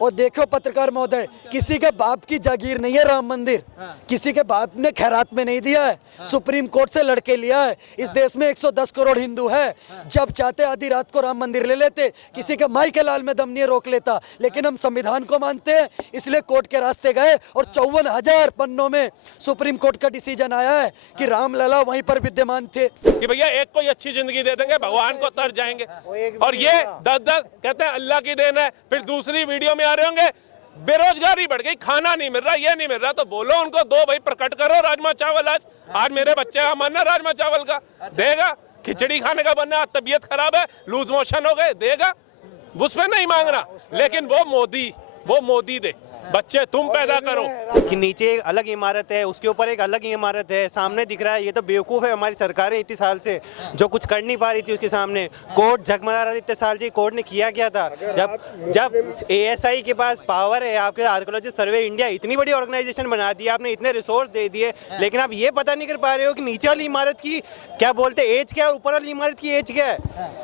और देखो पत्रकार महोदय, किसी के बाप की जागीर नहीं है राम मंदिर, किसी के बाप ने खैरात में नहीं दिया है, सुप्रीम कोर्ट से लड़के लिया है। इस देश में 110 करोड़ हिंदू है, जब चाहते आधी रात को राम मंदिर ले लेते, किसी के माई के लाल में दम नहीं रोक लेता। लेकिन हम संविधान को मानते हैं, इसलिए कोर्ट के रास्ते गए और 54,000 पन्नों में सुप्रीम कोर्ट का डिसीजन आया है कि रामलला वहीं पर विद्यमान थे कि भैया एक कोई अच्छी जिंदगी दे देंगे, भगवान को तर जाएंगे। और ये 10-10 कहते हैं अल्लाह की देन है, फिर दूसरी वीडियो में आ रहे होंगे बेरोजगारी बढ़ गई, खाना नहीं मिल रहा, ये नहीं मिल रहा, तो बोलो उनको दो भाई, प्रकट करो राजमा चावल। आज मेरे बच्चे का मन है राजमा चावल का, देगा। खिचड़ी खाने का बनना, तबीयत खराब है, लूज मोशन हो गए, देगा। उसमें नहीं मांग रहा, लेकिन वो मोदी दे। बच्चे तुम पैदा करो कि नीचे एक अलग इमारत है, उसके ऊपर एक अलग इमारत है, सामने दिख रहा है। ये तो बेवकूफ़ है हमारी सरकारें इतने साल से, जो कुछ कर नहीं पा रही थी उसके सामने। कोर्ट झकमरा रहा था इतने साल से। कोर्ट ने किया क्या था? जब ASI के पास पावर है, आपके आर्कियोलॉजिस्ट सर्वे इंडिया इतनी बड़ी ऑर्गेनाइजेशन बना दी, आपने इतने रिसोर्स दे दिए, लेकिन आप ये पता नहीं कर पा रहे हो कि नीचे वाली इमारत की क्या बोलते एज क्या है, ऊपर वाली इमारत की एज क्या है।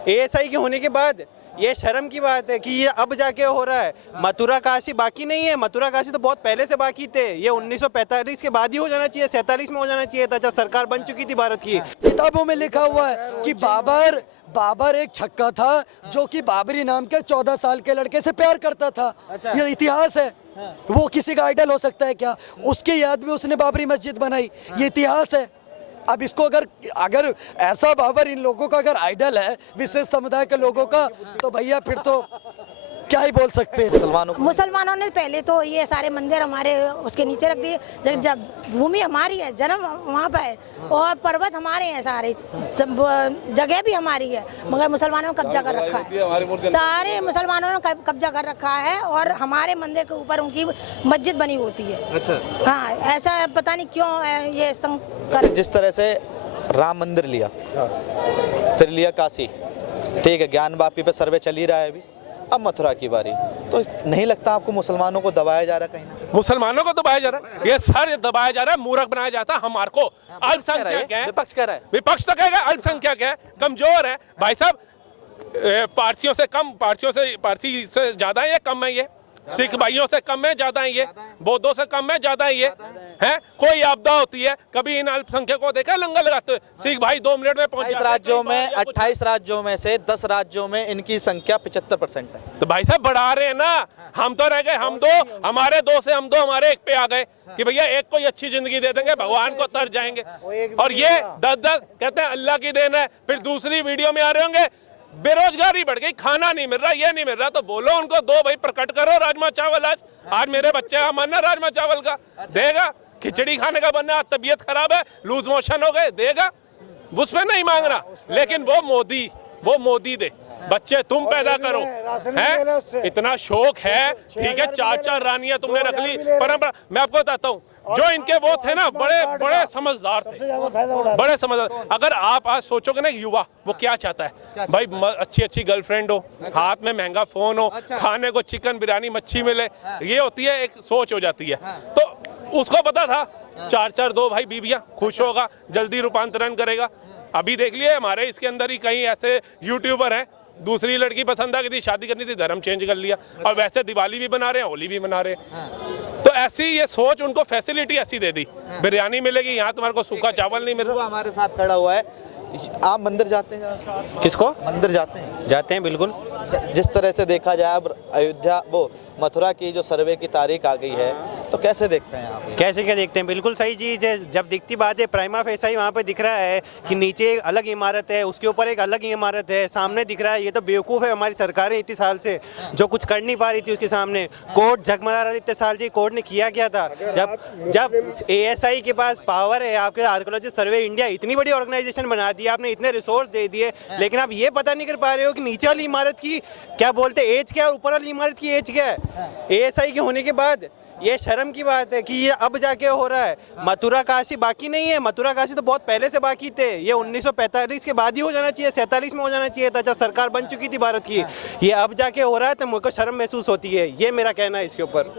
ASI के होने के बाद ये शर्म की बात है कि ये अब जाके हो रहा है। मथुरा काशी बाकी नहीं है, मथुरा काशी तो बहुत पहले से बाकी थे। ये 1945 के बाद ही हो जाना चाहिए, 47 में हो जाना चाहिए था, जब सरकार बन चुकी थी भारत की। किताबों में लिखा हुआ है कि बाबर एक छक्का था जो कि बाबरी नाम के 14 साल के लड़के से प्यार करता था। ये इतिहास है। वो किसी का आइडल हो सकता है क्या? उसकी याद में उसने बाबरी मस्जिद बनाई, ये इतिहास है। अब इसको अगर ऐसा बाबर इन लोगों का अगर आइडल है, विशेष समुदाय के लोगों का, तो भैया फिर तो क्या ही बोल सकते हैं। मुसलमानों ने पहले तो ये सारे मंदिर हमारे उसके नीचे रख दिए। जब भूमि हमारी है, जन्म वहाँ पर है, और पर्वत हमारे हैं, सारे जगह भी हमारी है, मगर मुसलमानों ने कब्जा कर रखा है। सारे मुसलमानों ने कब्जा कर रखा है और हमारे मंदिर के ऊपर उनकी मस्जिद बनी होती है। अच्छा। हाँ, ऐसा पता नहीं क्यों ये संकर। जिस तरह से राम मंदिर लिया, फिर लिया काशी, ठीक है, ज्ञान वापी पे सर्वे चल ही रहा है अभी, अब मथुरा की बारी। तो नहीं लगता आपको मुसलमानों को दबाया जा रहा है? कहीं मुसलमानों को दबाया जा रहा है, ये सर दबाया जा रहा है, मूर्ख बनाया जाता है हमारे को। अल्पसंख्यक है, विपक्ष कह रहा है, विपक्ष तो कहेगा अल्पसंख्यक है, कमजोर है। भाई साहब, पारसियों से पारसी से ज्यादा है ये, कम है ये? सिख भाइयों से कम है, ज्यादा है ये? बौद्धों से कम है, ज्यादा है ये? है कोई आपदा होती है, कभी इन अल्पसंख्यकों को देखा लंगर लगाते हुए? सिख भाई 2 मिनट में पहुंच जाते हैं। 28 राज्यों में से 10 राज्यों में इनकी संख्या 75% है। तो भाई साहब बढ़ा रहे हैं ना, हम तो रह गए हम दो, हमारे दो से हम दो, हमारे एक पे आ गए कि भैया एक कोई अच्छी जिंदगी दे देंगे, भगवान को तर जाएंगे। और ये 10-10 कहते हैं अल्लाह की देन है, फिर दूसरी वीडियो में आ रहे होंगे बेरोजगारी बढ़ गई, खाना नहीं मिल रहा, ये नहीं मिल रहा, तो बोलो उनको दो भाई, प्रकट करो राजमा चावल। आज मेरे बच्चे का मन है राजमा चावल का, देगा। खिचड़ी खाने का बनना, तबीयत खराब है, लूज मोशन हो गए, देगा। उसमें नहीं मांग रहा, लेकिन वो मोदी दे। बच्चे तुम पैदा करो, हैं? इतना शौक है, ठीक है, 4-4 रानियां तुमने रख ली, परंपरा। मैं आपको बताता हूँ, जो इनके वो थे ना, बड़े समझदार थे, बड़े समझदार। अगर आप आज सोचोगे ना, युवा वो क्या चाहता है भाई, अच्छी गर्लफ्रेंड हो, हाथ में महंगा फोन हो, खाने को चिकन बिरयानी मच्छी मिले, ये होती है एक सोच हो जाती है। तो उसको पता था 4-4 दो भाई बीबियां, खुश होगा, जल्दी रूपांतरण करेगा। अभी देख लिए हमारे इसके अंदर ही कई ऐसे यूट्यूबर हैं, दूसरी लड़की पसंद आ गई थी, शादी करनी थी, धर्म चेंज कर लिया, और वैसे दिवाली भी बना रहे हैं, होली भी मना रहे हैं। तो ऐसी ये सोच, उनको फैसिलिटी ऐसी दे दी, बिरयानी मिलेगी, यहाँ तुम्हारे को सूखा चावल नहीं मिल रहा। हमारे साथ खड़ा हुआ है। आप मंदिर जाते हैं? किसको? मंदिर जाते हैं? जाते हैं, बिल्कुल। जिस तरह से देखा जाए, अब अयोध्या मथुरा की जो सर्वे की तारीख आ गई है, तो कैसे देखते हैं आप? कैसे क्या देखते हैं? बिल्कुल सही चीज़ है। जब दिखती बात है, प्राइमा फेसा ही वहाँ पे दिख रहा है कि नीचे एक अलग इमारत है, उसके ऊपर एक अलग इमारत है, सामने दिख रहा है। ये तो बेवकूफ़ है हमारी सरकारें इतने साल से, जो कुछ कर नहीं पा रही थी उसके सामने। कोर्ट झकमरा रहा था इतने साल से। कोर्ट ने किया क्या था? जब ASI के पास पावर है, आपके आर्कियोलॉजिस्ट सर्वे इंडिया इतनी बड़ी ऑर्गेनाइजेशन बना दी, आपने इतने रिसोर्स दे दिए, लेकिन आप ये पता नहीं कर पा रहे हो कि नीचे वाली इमारत की क्या बोलते एज क्या है, ऊपर वाली इमारत की एज क्या है। ASI के होने के बाद ये शर्म की बात है कि ये अब जाके हो रहा है। मथुरा काशी बाकी नहीं है, मथुरा काशी तो बहुत पहले से बाकी थे। ये 1945 के बाद ही हो जाना चाहिए, 47 में हो जाना चाहिए था जब सरकार बन चुकी थी भारत की। ये अब जाके हो रहा है तो मुझको शर्म महसूस होती है। ये मेरा कहना है इसके ऊपर।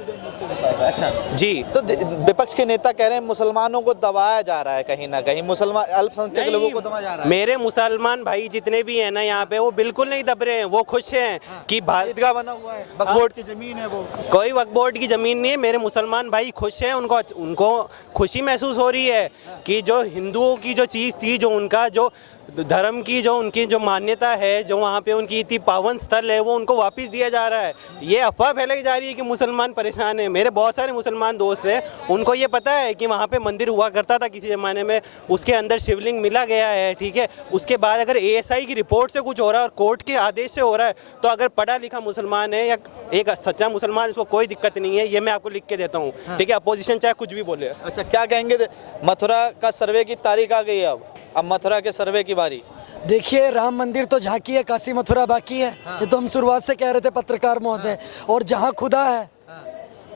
अच्छा जी तो विपक्ष के नेता कह रहे हैं मुसलमानों को दबाया जा रहा है, कहीं ना कहीं मुसलमान अल्पसंख्यक लोगों को दबाया जा रहा है। मेरे मुसलमान भाई जितने भी हैं ना यहाँ पे, वो बिल्कुल नहीं दब रहे हैं, वो खुश हैं कि भारत ईदगाह बना हुआ है, वक्फ बोर्ड की जमीन है वो। कोई वक्फ बोर्ड की ज़मीन नहीं है। मेरे मुसलमान भाई खुश हैं, उनको खुशी महसूस हो रही है कि जो हिंदुओं की जो चीज़ थी, जो उनका जो धर्म की जो उनकी जो मान्यता है, जो वहाँ पे उनकी इतनी पावन स्थल है, वो उनको वापस दिया जा रहा है। ये अफवाह फैलाई जा रही है कि मुसलमान परेशान हैं। मेरे बहुत सारे मुसलमान दोस्त हैं, उनको ये पता है कि वहाँ पे मंदिर हुआ करता था किसी ज़माने में, उसके अंदर शिवलिंग मिला गया है, ठीक है। उसके बाद अगर ASI की रिपोर्ट से कुछ हो रहा है और कोर्ट के आदेश से हो रहा है, तो अगर पढ़ा लिखा मुसलमान है या एक सच्चा मुसलमान, उसको कोई दिक्कत नहीं है। ये मैं आपको लिख के देता हूँ, ठीक है। अपोजिशन चाहे कुछ भी बोले। अच्छा क्या कहेंगे, मथुरा का सर्वे की तारीख आ गई है, अब मथुरा के सर्वे की बारी। देखिए, राम मंदिर तो झांकी है, काशी मथुरा बाकी है। ये तो हम शुरुआत से कह रहे थे पत्रकार महोदय। और जहाँ खुदा है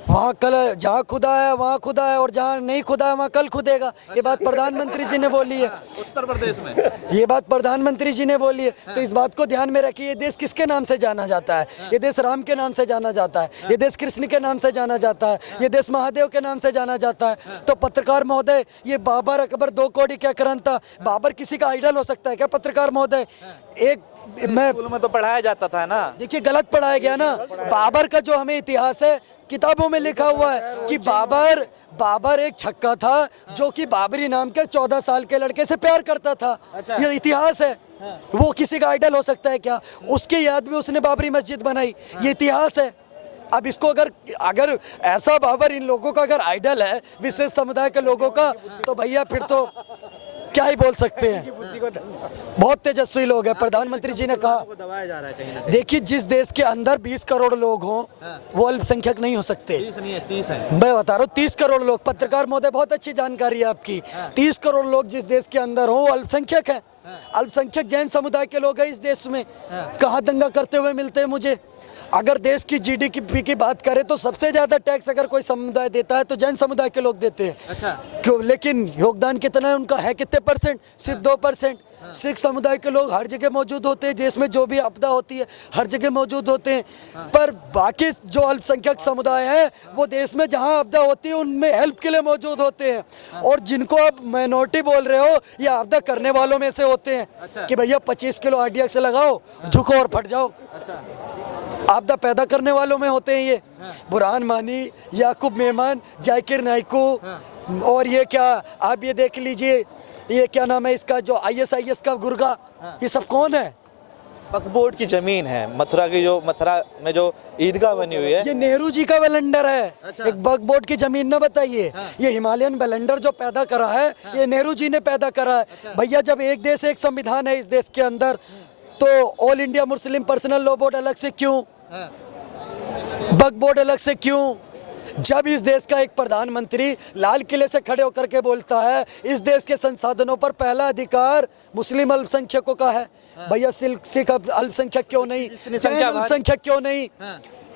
वहाँ कल, जहाँ खुदा है वहाँ खुदा है, और जहाँ नहीं खुदा है वहाँ कल खुदेगा। ये बात प्रधानमंत्री जी ने बोली है, उत्तर प्रदेश में ये बात प्रधानमंत्री जी ने बोली है। तो इस बात को ध्यान में रखिए, ये देश किसके नाम से जाना जाता है? ये देश राम के नाम से जाना जाता है, ये देश कृष्ण के नाम से जाना जाता है, ये देश महादेव के नाम से जाना जाता है। तो पत्रकार महोदय, ये बाबर अकबर 2 कौड़ी क्या करन था? बाबर किसी का आइडल हो सकता है क्या पत्रकार महोदय? मैं स्कूल में तो पढ़ाया जाता था ना। देखिए, गलत पढ़ाया गया ना। बाबर का जो हमें इतिहास है, किताबों में लिखा हुआ है कि बाबर एक छक्का था जो कि बाबरी नाम के 14 साल के लड़के से प्यार करता था। ये इतिहास है। वो किसी का आइडल हो सकता है क्या? उसके याद में उसने बाबरी मस्जिद बनाई, ये इतिहास है। अब इसको अगर ऐसा बाबर इन लोगों का अगर आइडल है, विशेष समुदाय के लोगों का, तो भैया फिर तो क्या ही बोल सकते हैं। बहुत तेजस्वी लोग हैं। प्रधानमंत्री जी ने कहा, दबाया जा रहा है कहीं ना कहीं। देखिए, जिस देश के अंदर 20 करोड़ लोग हों, वो अल्पसंख्यक नहीं हो सकते। 30 नहीं है, 30 है। मैं बता रहा हूँ, 30 करोड़ लोग। पत्रकार महोदय, बहुत अच्छी जानकारी है आपकी। 30 करोड़ लोग जिस देश के अंदर हो, वो अल्पसंख्यक है। अल्पसंख्यक जैन समुदाय के लोग हैं इस देश में। कहाँ दंगा करते हुए मिलते हैं मुझे? अगर देश की GDP की बात करें तो सबसे ज्यादा टैक्स अगर कोई समुदाय देता है तो जैन समुदाय के लोग देते हैं। अच्छा क्यों? लेकिन योगदान कितना है उनका? है कितने %? सिर्फ 2%। सिख समुदाय के लोग हर जगह मौजूद होते हैं, देश में जो भी आपदा होती है हर जगह मौजूद होते हैं। पर बाकी जो अल्पसंख्यक समुदाय है, वो देश में जहां आपदा होती है उनमें हेल्प के लिए मौजूद होते हैं। और जिनको आप माइनॉरिटी बोल रहे हो, ये आपदा करने वालों में से होते हैं कि भैया 25 किलो RDX लगाओ, झुको और फट जाओ। आपदा पैदा करने वालों में होते हैं ये। बुरहान मानी, याकूब मेमन, जाकिर नाइकू, और ये क्या, आप ये देख लीजिए, ये क्या नाम है इसका, जो ISIS का गुर्गा, ये सब कौन है? वक्फ बोर्ड की जमीन है मथुरा की, जो मथुरा में जो ईदगाह बनी हुई है, ये नेहरू जी का वेलेंडर है। एक वक्फ बोर्ड की जमीन ना बताइए। ये हिमालयन वेलेंडर जो पैदा करा है, ये नेहरू जी ने पैदा करा है। भैया, जब एक देश एक संविधान है इस देश के अंदर, तो all India Muslim personal law board अलग से क्यों? वक्फ बोर्ड अलग से क्यों? जब इस देश का एक प्रधानमंत्री लाल किले से खड़े होकर के बोलता है इस देश के संसाधनों पर पहला अधिकार मुस्लिम अल्पसंख्यकों का है, भैया सिख अल्पसंख्यक क्यों नहीं? अल्पसंख्यक क्यों नहीं?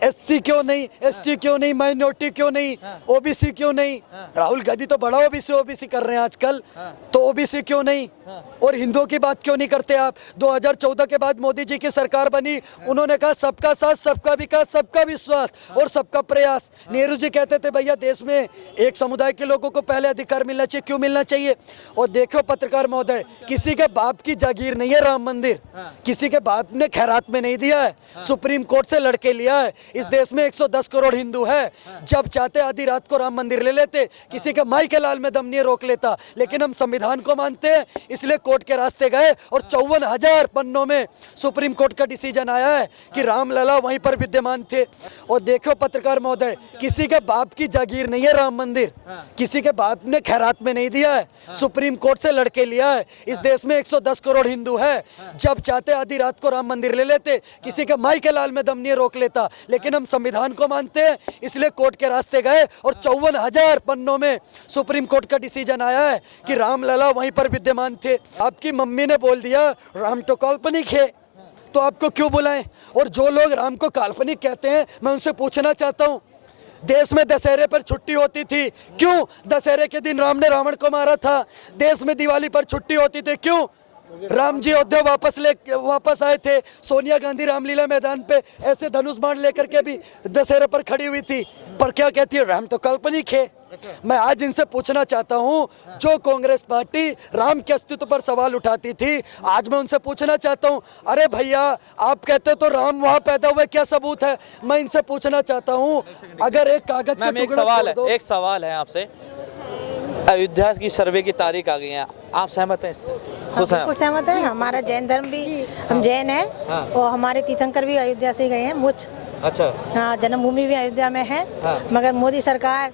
SC क्यों नहीं? ST क्यों नहीं? माइनॉरिटी क्यों नहीं? OBC क्यों नहीं? राहुल गांधी तो बड़ा OBC कर रहे हैं आजकल, तो OBC क्यों नहीं? और हिंदुओं की बात क्यों नहीं करते आप? 2014 के बाद मोदी जी की सरकार बनी, उन्होंने कहा सबका साथ, सबका विकास, सबका विश्वास और सबका प्रयास। नेहरू जी कहते थे भैया देश में एक समुदाय के लोगों को पहले अधिकार मिलना चाहिए। क्यों मिलना चाहिए? और देखो पत्रकार महोदय, किसी के बाप की जागीर नहीं है राम मंदिर, किसी के बाप ने खैरात में नहीं दिया है, सुप्रीम कोर्ट से लड़के लिया है। इस देश में 110 करोड़ हिंदू है, जब चाहते आधी रात को राम मंदिर ले लेते, किसी के माई के लाल में दम नहीं रोक लेता। लेकिन हम संविधान को मानते हैं, इसलिए कोर्ट के रास्ते गए और 54,000 पन्नों में सुप्रीम कोर्ट का डिसीजन आया है कि रामलला वहीं पर विद्यमान थे। और देखो पत्रकार महोदय, किसी के बाप की जागीर नहीं है राम मंदिर, किसी के बाप ने खैरात में नहीं दिया है, सुप्रीम कोर्ट से लड़के लिया है। इस देश में 110 करोड़ हिंदू है, जब चाहते आधी रात को राम मंदिर ले लेते, किसी के माई के लाल में दम नहीं रोक लेता। लेकिन हम संविधान को मानते हैं, इसलिए कोर्ट के रास्ते गए और 54,000 पन्नों में सुप्रीम कोर्ट का डिसीजन आया है कि रामलला वहीं पर विद्यमान थे। आपकी मम्मी ने बोल दिया राम तो काल्पनिक है, तो आपको क्यों बुलाएं? और जो लोग राम को काल्पनिक कहते हैं, मैं उनसे पूछना चाहता हूं, देश में दशहरे पर छुट्टी होती थी, क्यों? दशहरे के दिन राम ने रावण को मारा था। देश में दिवाली पर छुट्टी होती थी, क्यों? राम जी अयोध्या वापस आए थे। सोनिया गांधी रामलीला मैदान पे ऐसे धनुष बाण लेकर के भी दशहरे पर खड़ी हुई थी, पर क्या कहती है? राम तो काल्पनिक है। मैं आज इनसे पूछना चाहता हूं, जो कांग्रेस पार्टी राम के अस्तित्व पर सवाल उठाती थी, आज मैं उनसे पूछना चाहता हूं, अरे भैया आप कहते तो राम वहां पैदा हुए, क्या सबूत है? मैं इनसे पूछना चाहता हूं, अगर एक कागज का टुकड़ा एक सवाल है आपसे। अयोध्या की सर्वे की तारीख आ गई है, आप सहमत हैं इससे? खुश हैं? बिल्कुल सहमत है। हमारा जैन धर्म भी, हम जैन हैं, हाँ। और हमारे तीर्थंकर भी अयोध्या से गए हैं। मुझ अच्छा। हाँ, जन्मभूमि भी अयोध्या में है। हाँ। मगर मोदी सरकार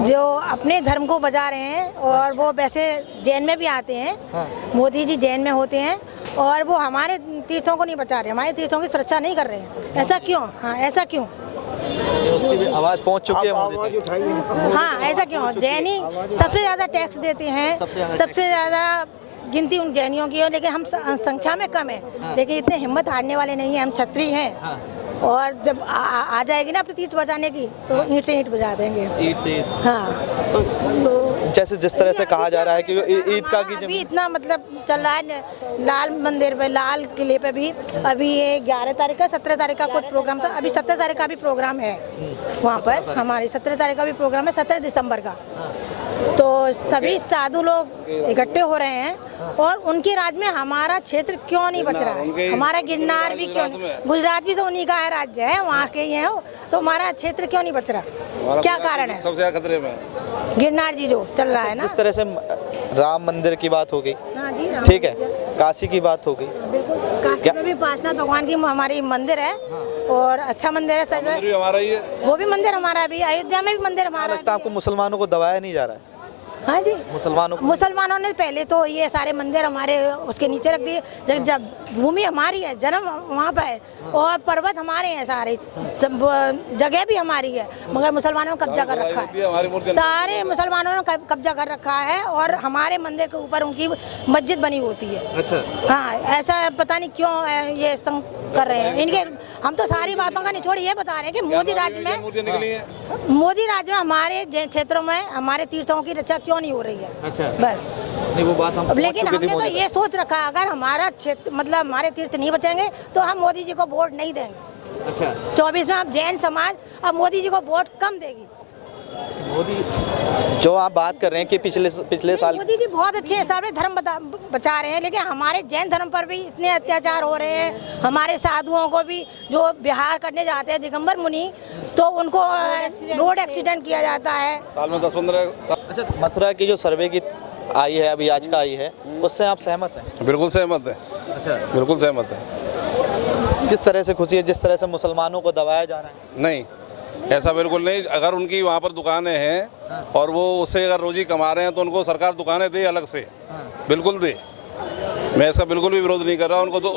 जो अपने धर्म को बचा रहे हैं, और वो वैसे जैन में भी आते हैं। मोदी जी जैन में होते हैं और वो हमारे तीर्थों को नहीं बचा रहे, हमारे तीर्थों की सुरक्षा नहीं कर रहे हैं। ऐसा क्यों? हाँ, ऐसा क्यों? उसकी भी आवाज पहुंच चुकी है मोदी तक। हाँ, ऐसा क्यों? जैनी सबसे ज़्यादा टैक्स देते हैं, सबसे ज़्यादा गिनती उन जैनियों की है, लेकिन हम संख्या में कम है। लेकिन इतने हिम्मत हारने वाले नहीं हैं, हम क्षत्रिय हैं। और जब आ जाएगी ना अपनी तीर्थ बजाने की, तो ईंट से ईंट बजा देंगे। ईद से हाँ, तो जैसे जिस तरह से कहा जा रहा है कि ईद का की अभी इतना मतलब चल रहा है, लाल मंदिर पे, लाल किले पे भी अभी ये 11 तारीख का, 17 तारीख का कुछ प्रोग्राम था, अभी 17 तारीख का भी प्रोग्राम है वहाँ पर। हमारी 17 तारीख का भी प्रोग्राम है, 17 दिसंबर का। तो सभी साधु लोग इकट्ठे हो रहे हैं, और उनके राज में हमारा क्षेत्र क्यों नहीं बच रहा है? हमारा गिरनार भी क्यों नहीं? गुजरात भी तो उन्हीं का है, राज्य है, वहाँ के ही हैं, तो हमारा क्षेत्र क्यों नहीं बच रहा? क्या कारण है? सबसे ज्यादा खतरे में गिरनार जी जो चल रहा है ना। इस तरह से राम मंदिर की बात हो गई, हाँ जी, राम ठीक है, मंदिर। काशी की बात हो गई, बिल्कुल, काशी में भी पार्श्वनाथ भगवान की हमारी मंदिर है, और अच्छा मंदिर है। मंदिर भी हमारा ही है। वो भी मंदिर हमारा भी, अयोध्या में भी मंदिर हमारा लगता है आपको मुसलमानों को दबाया नहीं जा रहा है? हाँ जी, मुसलमानों ने पहले तो ये सारे मंदिर हमारे उसके नीचे रख दिए। जब भूमि हमारी है, जन्म वहाँ पर है, और पर्वत हमारे हैं सारे, जगह भी हमारी है, मगर मुसलमानों ने कब्जा कर रखा है। सारे मुसलमानों ने कब्जा कर रखा है, और हमारे मंदिर के ऊपर उनकी मस्जिद बनी होती है। अच्छा। हाँ, ऐसा पता नहीं क्यों ये संग कर रहे हैं इनके। हम तो सारी बातों का निचोड़ ये बता रहे हैं कि मोदी राज में हमारे क्षेत्रों में हमारे तीर्थों की रक्षा क्यों नहीं हो रही है? अच्छा। बस नहीं, वो बात हम लेकिन हमने तो ये सोच रखा, अगर हमारा क्षेत्र मतलब हमारे तीर्थ नहीं बचेंगे तो हम मोदी जी को वोट नहीं देंगे। अच्छा। 24 में अब जैन समाज अब मोदी जी को वोट कम देगी। मोदी जो आप बात कर रहे हैं कि पिछले साल मोदी जी बहुत अच्छे हिसाब से धर्म बचा रहे हैं, लेकिन हमारे जैन धर्म पर भी इतने अत्याचार हो रहे हैं। हमारे साधुओं को भी जो बिहार करने जाते हैं दिगंबर मुनि, तो उनको रोड एक्सीडेंट किया जाता है साल में 10-15। अच्छा, मथुरा की जो सर्वे की आई है, अभी आज का आई है, उससे आप सहमत हैं? बिल्कुल सहमत है। अच्छा। बिल्कुल सहमत है। किस तरह से खुशी है जिस तरह से मुसलमानों को दबाया जा रहा है? नहीं, ऐसा बिल्कुल नहीं। अगर उनकी वहाँ पर दुकानें हैं और वो उससे अगर रोजी कमा रहे हैं, तो उनको सरकार दुकानें दे अलग से, बिल्कुल दे। मैं इसका बिल्कुल भी विरोध नहीं कर रहा। उनको तो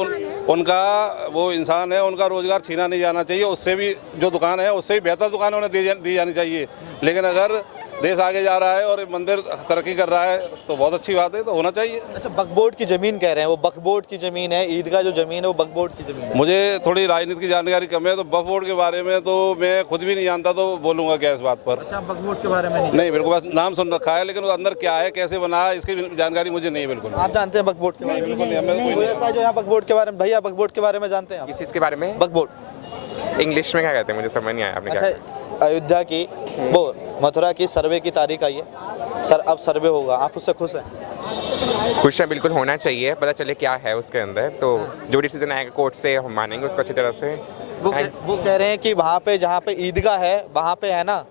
उनका वो इंसान है, उनका रोजगार छीना नहीं जाना चाहिए। उससे भी जो दुकान है उससे भी बेहतर दुकान उन्हें दी जानी चाहिए। लेकिन अगर देश आगे जा रहा है और मंदिर तरक्की कर रहा है तो बहुत अच्छी बात है, तो होना चाहिए। अच्छा, वक्फ बोर्ड की ज़मीन कह रहे हैं, वो वक्फ बोर्ड की ज़मीन है, ईदगाह जो ज़मीन है वो वक्फ बोर्ड की ज़मीन है। मुझे थोड़ी राजनीति की जानकारी कम है, तो वक्फ बोर्ड के बारे में तो मैं खुद भी नहीं जानता, तो बोलूँगा क्या इस बात पर। अच्छा, वक्फ बोर्ड के बारे में नहीं, बिल्कुल बस नाम सुन रखा है, लेकिन वो अंदर क्या है, कैसे बना है, इसकी जानकारी मुझे नहीं। बिल्कुल आप जानते हैं वक्फ बोर्ड के बारे में? जो यहाँ वक्फ बोर्ड के बारे में, भैया वक्फ बोर्ड के बारे में जानते हैं आप? किस चीज़ के बारे में? वक्फ बोर्ड इंग्लिश में क्या कहते हैं, मुझे समझ नहीं आया आपने क्या। अच्छा, अयोध्या की वो मथुरा की सर्वे की तारीख आई है सर, अब सर्वे होगा, आप उससे खुश हैं? खुश है, बिल्कुल होना चाहिए, पता चले क्या है उसके अंदर। तो जो डिसीजन आएगा कोर्ट से हम मानेंगे उसको अच्छी तरह से। वो कह रहे हैं कि वहाँ पे जहाँ पे ईदगाह है वहाँ पे है ना,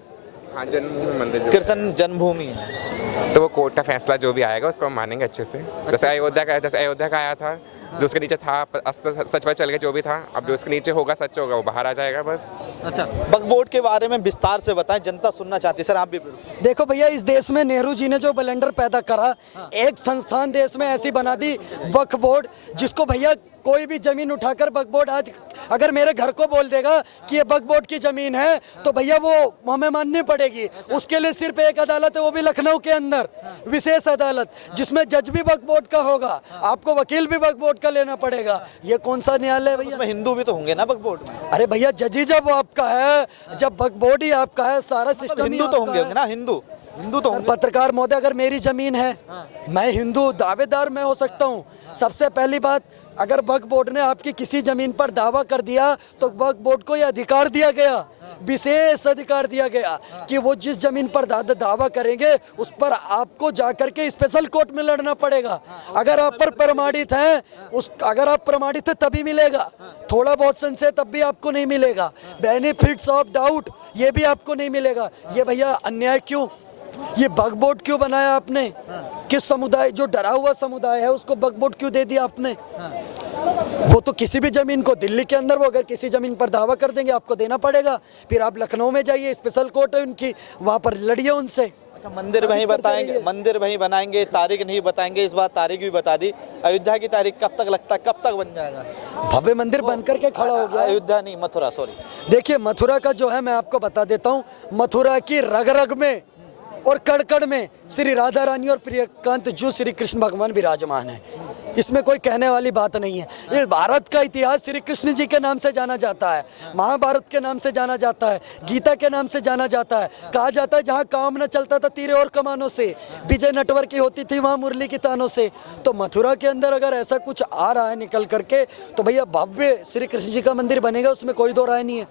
हाँ, जन्मभूमि मंदिर कृष्ण जन्मभूमि है, तो वो कोर्ट का फैसला जो भी आएगा उसको हम मानेंगे अच्छे से। जैसे अयोध्या का आया था, जो उसके नीचे था सच पर चल गया, जो भी था। अब जो उसके नीचे होगा सच होगा, वो बाहर आ जाएगा बस। अच्छा, वक्फ बोर्ड के बारे में विस्तार से बताएं, जनता सुनना चाहती है। सर आप भी। देखो भैया, इस देश में नेहरू जी ने जो ब्लंडर पैदा करा, एक संस्थान देश में ऐसी बना दी वक्फ बोर्ड, जिसको भैया कोई भी जमीन उठाकर वक्फ बोर्ड आज अगर मेरे घर को बोल देगा कि ये वक्फ बोर्ड की जमीन है, तो भैया वो हमें माननी पड़ेगी। उसके लिए सिर्फ एक अदालत है, वो भी लखनऊ के अंदर, विशेष अदालत, जिसमें जज भी वक्फ बोर्ड का होगा, आपको वकील भी वक्फ बोर्ड का लेना पड़ेगा। ये कौन सा न्यायालय है भैया? उसमें हिंदू भी तो होंगे ना वक्फ बोर्ड में। अरे भैया जजी जब आपका है, जब वक्फ बोर्ड ही आपका है, सारा सिस्टम हिंदू तो होंगे ना, हिंदू हिंदू तो होंगे। पत्रकार महोदय, अगर मेरी जमीन है, मैं हिंदू दावेदार मैं हो सकता हूँ। सबसे पहली बात, अगर वक्फ बोर्ड ने आपकी किसी जमीन पर दावा कर दिया तो वक्फ बोर्ड को यह अधिकार दिया गया, विशेष अधिकार दिया गया कि वो जिस जमीन पर दावा करेंगे उस पर आपको जाकर के स्पेशल कोर्ट में लड़ना पड़ेगा। अगर आप पर प्रमाणित हैं, अगर आप प्रमाणित हैं तभी मिलेगा। थोड़ा बहुत संशय तब भी आपको नहीं मिलेगा। बेनिफिट्स ऑफ डाउट ये भी आपको नहीं मिलेगा। ये भैया अन्याय क्यों? ये वक्फ बोर्ड क्यों बनाया आपने? किस समुदाय, जो डरा हुआ समुदाय है उसको वक्फ बोर्ड क्यों दे दिया आपने? वो तो किसी भी जमीन को, दिल्ली के अंदर वो अगर किसी जमीन पर दावा कर देंगे आपको देना पड़ेगा। फिर आप लखनऊ में जाइए, स्पेशल कोर्ट है उनकी, वहाँ पर लड़िए उनसे। अच्छा, मंदिर वहीं बताएंगे, मंदिर वहीं बनाएंगे, तारीख नहीं बताएंगे। इस बार तारीख भी बता दी। अयोध्या की तारीख कब तक लगता है, कब तक बन जाएगा? भव्य मंदिर बन करके खड़ा हो गया। अयोध्या नहीं, मथुरा, सॉरी। देखिए मथुरा का जो है मैं आपको बता देता हूँ, मथुरा की रग रग में और कड़ में श्री राधा रानी और प्रियकांत जो श्री कृष्ण भगवान विराजमान है। इसमें कोई कहने वाली बात नहीं है। ये भारत का इतिहास श्री कृष्ण जी के नाम से जाना जाता है, महाभारत के नाम से जाना जाता है, गीता के नाम से जाना जाता है। कहा जाता है जहाँ काम न चलता था तीरे और कमानों से, विजय नटवर की होती थी वहाँ मुरली की तानों से। तो मथुरा के अंदर अगर ऐसा कुछ आ रहा है निकल करके, तो भैया भव्य श्री कृष्ण जी का मंदिर बनेगा, उसमें कोई दो राय नहीं है।